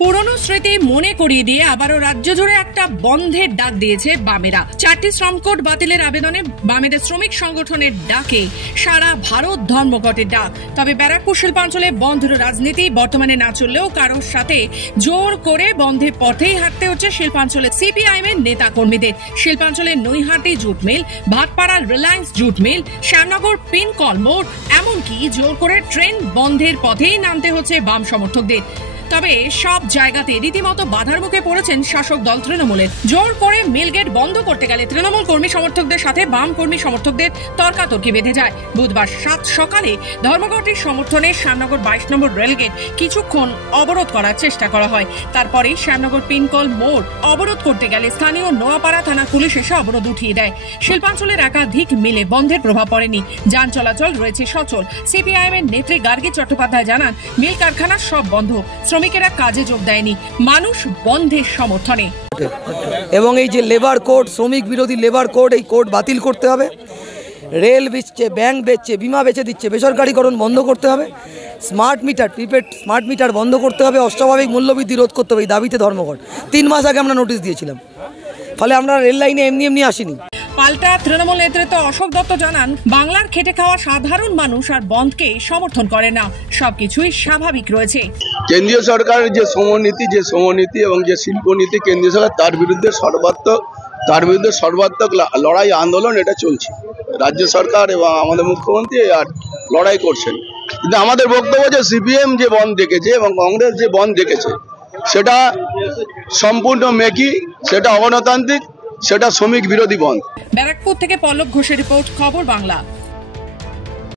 পুরনো স্মৃতি মনে করিয়ে দিয়ে আবারও রাজ্য জুড়ে একটা বন্ধের ডাক দিয়েছে বামেরা। 4টি শ্রমকোড বাতিলের আবেদনে বামেদের শ্রমিক সংগঠনের ডাকে সারা ভারত ধর্মঘটের ডাক। তবে ব্যারাকপুর শিল্পাঞ্চলে বন্ধের রাজনীতি বর্তমানে না চললেও কারোর সাথে জোর করে বন্ধের পথেই হাঁটতে হচ্ছে শিল্পাঞ্চলের সিপিআইএম এর নেতা কর্মীদের। শিল্পাঞ্চলের নৈহাটি জুট মিল, ভাটপাড়ার রিলায়েন্স জুট মিল, শ্যামনগর পিনকল মোড়, এমনকি জোর করে ট্রেন বন্ধের পথেই নামতে হচ্ছে বাম সমর্থকদের। তবে সব জায়গাতে রীতিমতো বাধার মুখে পড়েছেন শাসক দল তৃণমূলের। জোর করে মিলগেট বন্ধ করতে গেলে তৃণমূল কর্মী সমর্থকদের সাথে বাম কর্মী সমর্থকদের তর্কাতর্কি বেঁধে যায়। বুধবার 7 সকালে ধর্মঘটের সমর্থনে শ্যামনগর 22 নম্বর রেলগেট কিছুক্ষণ অবরোধ করার চেষ্টা করা হয়। তারপরে শ্যামনগর পিনকল মোড় অবরোধ করতে গেলে স্থানীয় নোয়াপাড়া থানা পুলিশ এসে অবরোধ উঠিয়ে দেয়। শিল্পাঞ্চলের একাধিক মিলে বন্ধের প্রভাব পড়েনি, যান চলাচল রয়েছে সচল। সিপিআইএম এর নেত্রী গার্গী চট্টোপাধ্যায় জানান, মিল কারখানা সব বন্ধ, শ্রমিকেরা কাজে যোগ দেয়নি, মানুষ বন্ধের সমর্থনে। এবং এই যে লেবার কোড, শ্রমিক বিরোধী লেবার কোড, এই কোড বাতিল করতে হবে। রেল বেচছে, ব্যাংক বেচছে, বিমা বেচে দিচ্ছে, বেসরকারিকরণ বন্ধ করতে হবে। Smart meter, prepaid smart meter বন্ধ করতে হবে। অস্বাভাবিক মূল্যবৃদ্ধি রোধ করতে হবে। এই দাবিতে ধর্মঘট 3 মাস আগে আমরা নোটিশ দিয়েছিলাম, ফলে আমরা রেল লাইনে এমনি আসিনি। পাল্টা তৃণমূল নেতৃত্ব অশোক দত্ত জানান, বাংলার খেটে খাওয়া সাধারণ মানুষ আর বন্ধকে সমর্থন করে না, সবকিছুই স্বাভাবিক রয়েছে। কেন্দ্রীয় সরকারের যে শ্রমনীতি এবং যে শিল্পনীতি কেন্দ্রীয় সরকার তার বিরুদ্ধে সর্বাত্মক লড়াই আন্দোলন এটা চলছে। রাজ্য সরকার এবং আমাদের মুখ্যমন্ত্রী আর লড়াই করছেন। কিন্তু আমাদের বক্তব্য যে সিপিএম যে বন্ধ ডেকেছে এবং কংগ্রেস যে বন্ধ ডেকেছে সেটা সম্পূর্ণ মেকি, সেটা অগণতান্ত্রিক, সেটা শ্রমিক বিরোধী বন্ধ। ব্যারাকপুর থেকে পল্লব ঘোষের রিপোর্ট, খবর বাংলা।